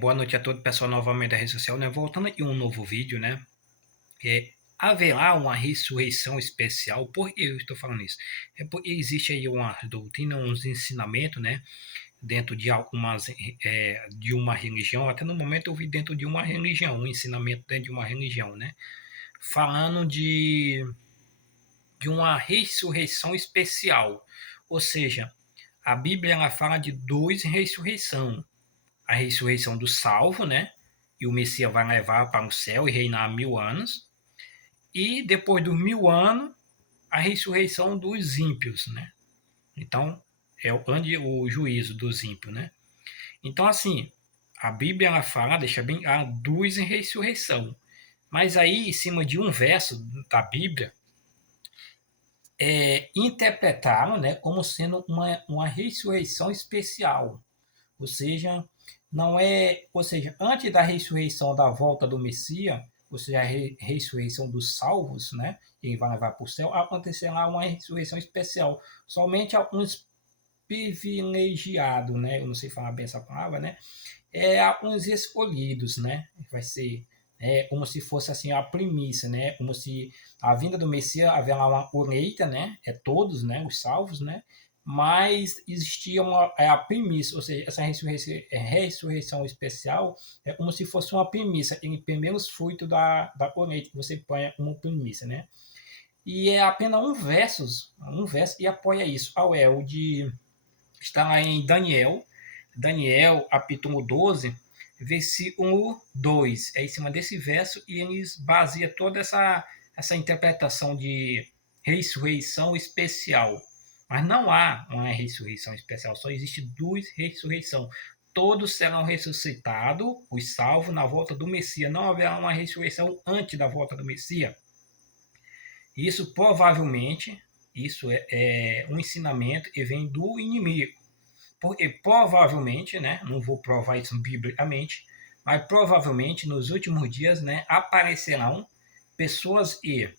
Boa noite a todo pessoal novamente da rede social, né? Voltando aqui um novo vídeo, né? Haverá uma ressurreição especial. Por que eu estou falando isso? É porque existe aí uma doutrina, uns ensinamentos, né? Dentro de algumas, de uma religião, até no momento eu vi dentro de uma religião, um ensinamento dentro de uma religião, né? Falando de uma ressurreição especial. Ou seja, a Bíblia ela fala de duas ressurreições, a ressurreição do salvo, né? E o Messias vai levar para o céu e reinar 1000 anos. E depois dos 1000 anos, a ressurreição dos ímpios, né? Então, é onde o juízo dos ímpios, né? Então, assim, a Bíblia ela fala, deixa bem, há duas em ressurreição. Mas aí, em cima de um verso da Bíblia, interpretaram, né, como sendo uma ressurreição especial. Ou seja, não é, ou seja, antes da ressurreição da volta do Messias, ou seja, a ressurreição dos salvos, né, que vai levar para o céu, acontecerá uma ressurreição especial. Somente alguns privilegiados, né, eu não sei falar bem essa palavra, né, alguns escolhidos, né, vai ser como se fosse assim a primícia, né, como se a vinda do Messias haverá uma colheita, né, todos, né, os salvos, né, mas existia a primícia, ou seja, essa ressurreição especial é como se fosse uma primícia, em primeiros frutos da colheita, que você põe como primícia, né? E é apenas um verso e apoia isso. O de está lá em Daniel, capítulo 12, versículo 2. É em cima desse verso e eles baseiam toda essa interpretação de ressurreição especial. Mas não há uma ressurreição especial, só existe duas ressurreições. Todos serão ressuscitados, os salvos, na volta do Messias. Não haverá uma ressurreição antes da volta do Messias. Isso provavelmente, isso é um ensinamento que vem do inimigo. Porque provavelmente, né, não vou provar isso biblicamente, mas provavelmente nos últimos dias, né, aparecerão pessoas e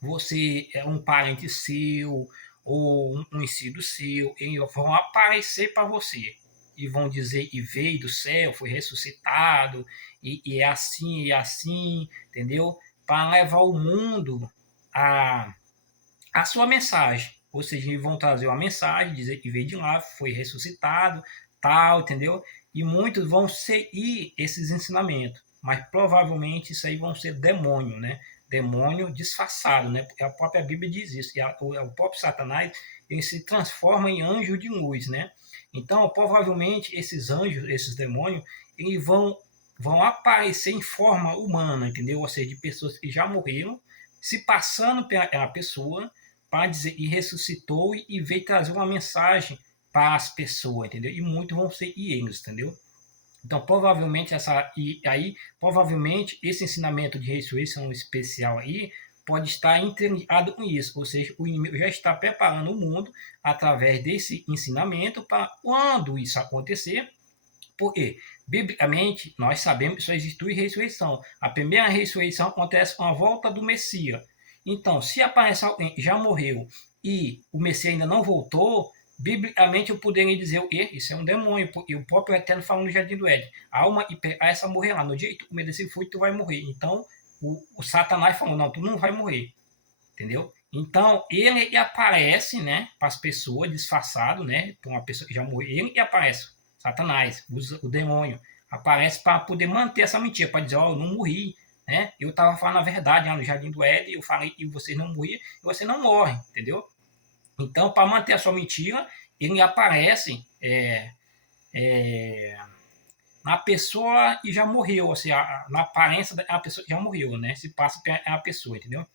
você é um parente seu ou um conhecido seu, e vão aparecer para você e vão dizer e veio do céu, foi ressuscitado e é assim, entendeu? Para levar o mundo a sua mensagem. Ou seja, eles vão trazer uma mensagem, dizer que veio de lá, foi ressuscitado, tal, entendeu? E muitos vão seguir esses ensinamentos. Mas provavelmente isso aí vão ser demônio, né? Demônio disfarçado, né? Porque a própria Bíblia diz isso. E o próprio Satanás, ele se transforma em anjo de luz, né? Então, provavelmente, esses anjos, esses demônios, eles vão aparecer em forma humana, entendeu? Ou seja, de pessoas que já morreram, se passando pela pessoa, para dizer e ressuscitou e veio trazer uma mensagem para as pessoas, entendeu? E muitos vão ser eles, entendeu? Então, provavelmente provavelmente esse ensinamento de ressurreição especial aí pode estar interligado com isso, ou seja, o inimigo já está preparando o mundo através desse ensinamento para quando isso acontecer. Porque, biblicamente, nós sabemos que só existe duas ressurreição. A primeira ressurreição acontece com a volta do Messias. Então, se aparece alguém que já morreu e o Messias ainda não voltou, biblicamente eu poderia dizer o quê? Isso é um demônio. E o próprio Eterno fala no Jardim do Éden. A alma e essa morrerá. No dia que tu comer desse fruto, tu vai morrer. Então, o Satanás falou, não, tu não vai morrer. Entendeu? Então, ele aparece, né, para as pessoas, disfarçado, né, para uma pessoa que já morreu, ele aparece, Satanás, o demônio, aparece para poder manter essa mentira, para dizer, ó, eu não morri, né, eu estava falando a verdade lá no Jardim do Éden, eu falei que vocês não morriam, e você não morre, entendeu? Então, para manter a sua mentira, ele aparece na pessoa que já morreu, ou seja, na aparência da pessoa que já morreu, né, se passa pela pessoa, entendeu?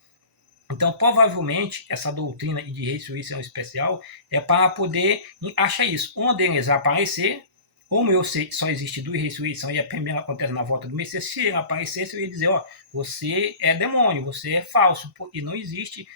Então, provavelmente, essa doutrina de ressurreição especial é para poder achar isso. Onde eles aparecer, como eu sei que só existe duas ressurreições e a primeira acontece na volta do Messias, se ele aparecesse, eu ia dizer, ó, você é demônio, você é falso, porque não existe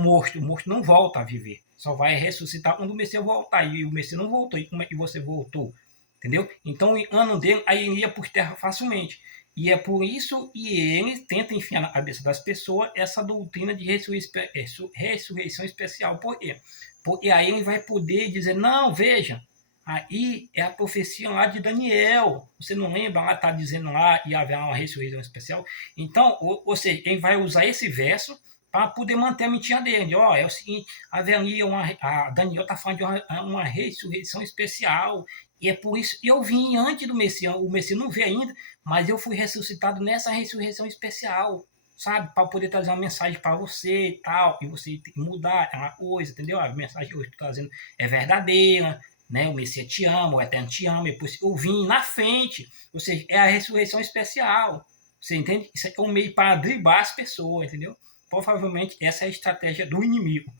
morto, o morto não volta a viver, só vai ressuscitar quando o Messias voltar, e o Messias não voltou, e como é que você voltou? Entendeu? Então, o ano dele, aí ele ia por terra facilmente. E é por isso que ele tenta enfiar na cabeça das pessoas essa doutrina de ressurreição especial. Por quê? Porque aí ele vai poder dizer, não, veja, Aí é a profecia lá de Daniel. Você não lembra? Lá está dizendo lá e haverá uma ressurreição especial. Então, ou seja, quem vai usar esse verso para poder manter a mentira dele. Ó, é o seguinte, haveria a Daniel está falando de uma ressurreição especial. E é por isso, eu vim antes do Messias, o Messias não veio ainda, mas eu fui ressuscitado nessa ressurreição especial, sabe? Para poder trazer uma mensagem para você e tal, e você mudar uma coisa, entendeu? A mensagem que eu estou trazendo é verdadeira, né? O Messias te ama, o Eterno te ama, e por isso eu vim na frente, ou seja, é a ressurreição especial, você entende? Isso é um meio para driblar as pessoas, entendeu? Provavelmente essa é a estratégia do inimigo.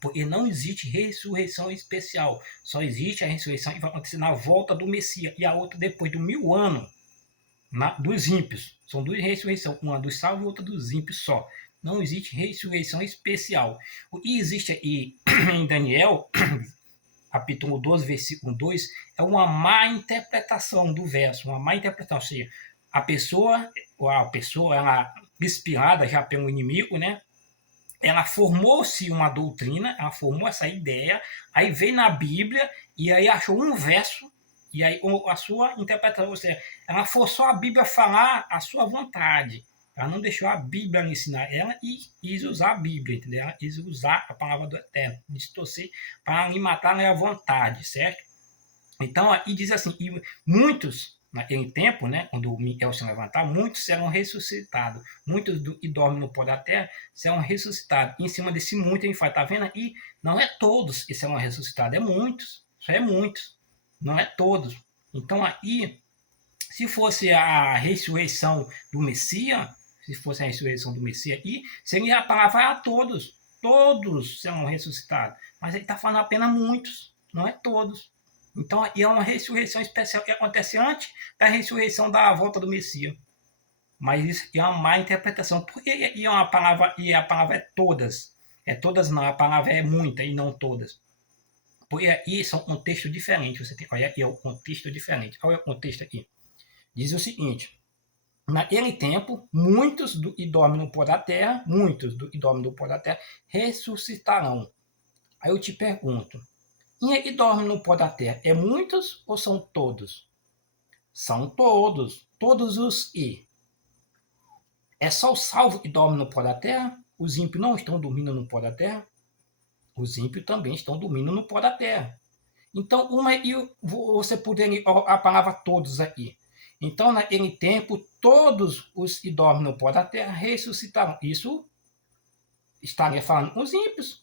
Porque não existe ressurreição especial. Só existe a ressurreição que vai acontecer na volta do Messias. E a outra depois do 1000 anos dos ímpios. São duas ressurreições. Uma dos salvos e outra dos ímpios só. Não existe ressurreição especial. O que existe aí em Daniel, capítulo 12, versículo 2, é uma má interpretação do verso. Uma má interpretação. Ou seja, a pessoa ela, inspirada já pelo inimigo, né? Ela formou-se uma doutrina, ela formou essa ideia, aí veio na Bíblia e aí achou um verso, e aí a sua interpretação, ou seja, ela forçou a Bíblia a falar a sua vontade. Ela não deixou a Bíblia ensinar ela e quis usar a Bíblia, entendeu? Ela quis usar a palavra do Eterno, distorcer para lhe matar à vontade, certo? Então, aí diz assim, e muitos naquele tempo, né, quando Miguel se levantar, muitos serão ressuscitados. Muitos e dormem no pó da terra serão ressuscitados. E em cima desse muito, a gente fala, tá vendo aí? Não é todos que serão ressuscitados, é muitos. Só é muitos. Não é todos. Então aí, se fosse a ressurreição do Messias, se fosse a ressurreição do Messias aí, seria a palavra a todos. Todos serão ressuscitados. Mas ele está falando apenas muitos, não é todos. Então, é uma ressurreição especial que acontece antes da ressurreição da volta do Messias. Mas isso é uma má interpretação. E a palavra é todas. É todas não, a palavra é muita e não todas. Porque aí são um contexto diferente. Você tem, olha aqui, é um contexto diferente. Olha o contexto aqui. Diz o seguinte: naquele tempo, muitos do que dormem no pó da terra, ressuscitarão. Aí eu te pergunto, e dorme no pó da terra, é muitos ou são todos? São todos. Todos os e. É só o salvo que dorme no pó da terra? Os ímpios não estão dormindo no pó da terra? Os ímpios também estão dormindo no pó da terra. Então, você poderia a palavra todos aqui. Então, naquele tempo, todos os que dormem no pó da terra ressuscitarão. Isso estaria falando os ímpios.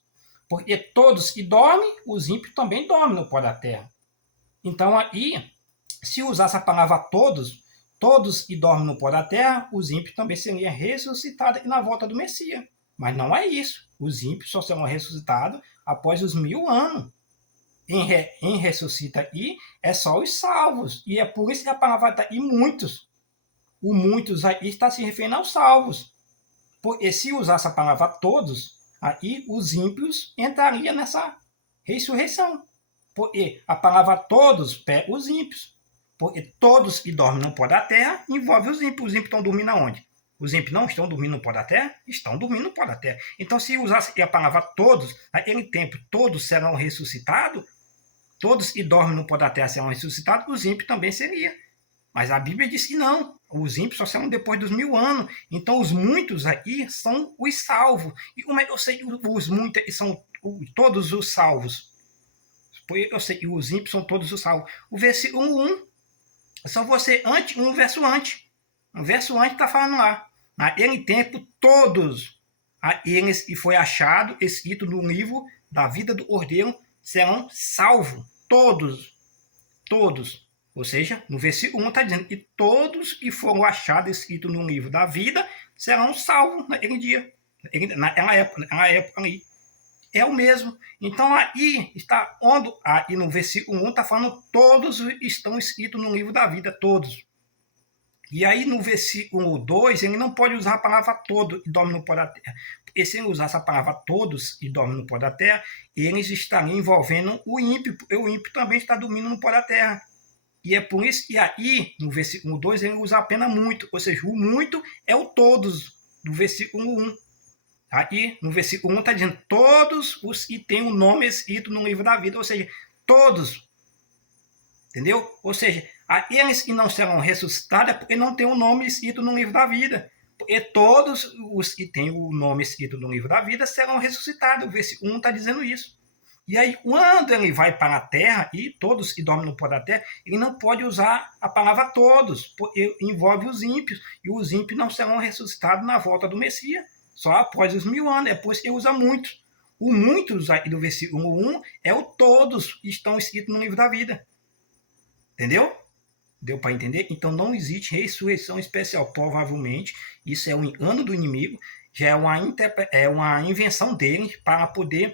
Porque todos que dormem, os ímpios também dormem no pó da terra. Então, aí, se usasse a palavra todos que dormem no pó da terra, os ímpios também seriam ressuscitados na volta do Messias. Mas não é isso. Os ímpios só serão ressuscitados após os 1000 anos. Em ressuscita aí é só os salvos. E é por isso que a palavra está aí muitos. O muitos aí está se referindo aos salvos. Porque se usasse a palavra todos, aí os ímpios entrariam nessa ressurreição. Porque a palavra todos pega os ímpios. Porque todos que dormem no pó da terra envolve os ímpios. Os ímpios estão dormindo aonde? Os ímpios não estão dormindo no pó da terra? Estão dormindo no pó da terra. Então, se usasse a palavra todos, naquele tempo todos serão ressuscitados, todos que dormem no pó da terra serão ressuscitados, os ímpios também seriam. Mas a Bíblia diz que não. Os ímpios só serão depois dos 1000 anos. Então, os muitos aí são os salvos. E como é que eu sei que os muitos são todos os salvos? Eu sei que os ímpios são todos os salvos. O versículo 1, só você antes, um verso antes. Um verso antes está falando lá. Naquele tempo, todos eles que foi achado, escrito no livro da vida do Cordeiro, serão salvos. Todos. Todos. Ou seja, no versículo 1 está dizendo que todos que foram achados escritos no livro da vida serão salvos naquele dia. Naquela época ali. É o mesmo. Então aí está onde aí no versículo 1 está falando todos estão escritos no livro da vida, todos. E aí no versículo 2 ele não pode usar a palavra todo e dorme no pó da terra. Porque se ele usasse a palavra todos e dorme no pó da terra, eles estariam envolvendo o ímpio, porque o ímpio também está dormindo no pó da terra. E é por isso que aí, no versículo 2, ele usa apenas muito, ou seja, o muito é o todos, do versículo 1. Aí, no versículo 1 está dizendo todos os que têm o nome escrito no livro da vida, ou seja, todos. Entendeu? Ou seja, eles que não serão ressuscitados é porque não tem o nome escrito no livro da vida. Porque todos os que têm o nome escrito no livro da vida serão ressuscitados. O versículo 1 está dizendo isso. E aí, quando ele vai para a terra, e todos que dormem no pó da terra, ele não pode usar a palavra todos, porque envolve os ímpios, e os ímpios não serão ressuscitados na volta do Messias, só após os 1000 anos, é por isso que ele usa muitos. O muitos aí do versículo 1 é o todos que estão escritos no livro da vida. Entendeu? Deu para entender? Então não existe ressurreição especial. Provavelmente isso é um engano do inimigo, já é uma invenção dele para poder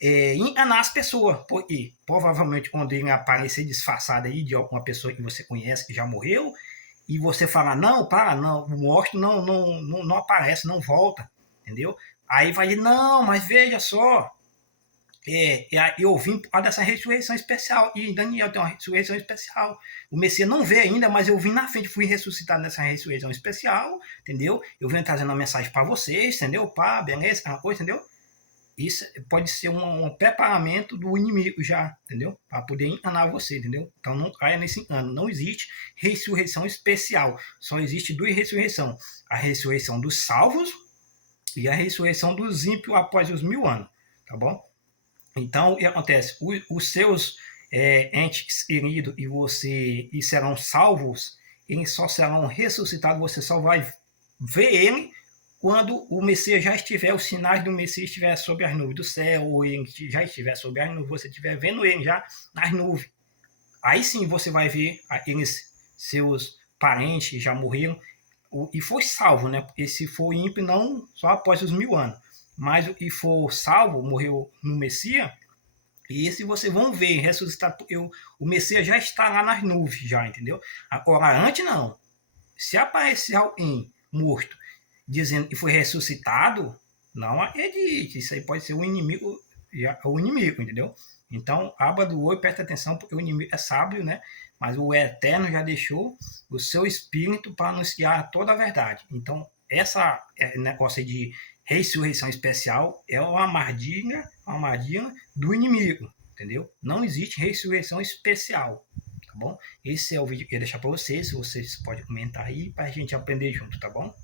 enganar as pessoas. Porque provavelmente quando ele aparecer disfarçado aí de alguma pessoa que você conhece que já morreu, e você falar, não, não, o morto não aparece, não volta, entendeu? Aí vai dizer, não, mas veja só, eu vim por causa dessa ressurreição especial. E Daniel tem uma ressurreição especial. O Messias não vê ainda, mas eu vim na frente, fui ressuscitado nessa ressurreição especial, entendeu? Eu venho trazendo uma mensagem para vocês, entendeu? Pá, beleza, aquela coisa, entendeu? Isso pode ser um preparamento do inimigo já, entendeu? Para poder enganar você, entendeu? Então não caia nesse engano. Não existe ressurreição especial. Só existe duas ressurreições. A ressurreição dos salvos e a ressurreição dos ímpios após os 1000 anos, tá bom? Então, o que acontece? Os seus entes queridos e serão salvos, eles só serão ressuscitados, você só vai ver ele quando o Messias já estiver, os sinais do Messias estiver sobre as nuvens do céu, ou ele já estiver sobre as nuvens, você estiver vendo ele já nas nuvens. Aí sim você vai ver aqueles seus parentes já morreram e foi salvo, né? Porque se for ímpio, não só após os 1000 anos. Mas o que for salvo, morreu no Messias, e esse vocês vão ver, ressuscitar, porque o Messias já está lá nas nuvens, já, entendeu? Agora, antes não. Se aparecer alguém morto dizendo que foi ressuscitado, não acredite. Isso aí pode ser o inimigo, entendeu? Então, abra do olho e presta atenção, porque o inimigo é sábio, né? Mas o Eterno já deixou o seu Espírito para anunciar toda a verdade. Então, essa negócio de ressurreição especial é uma armadilha do inimigo, entendeu? Não existe ressurreição especial, tá bom? Esse é o vídeo que eu ia deixar para vocês. Vocês podem comentar aí para a gente aprender junto, tá bom?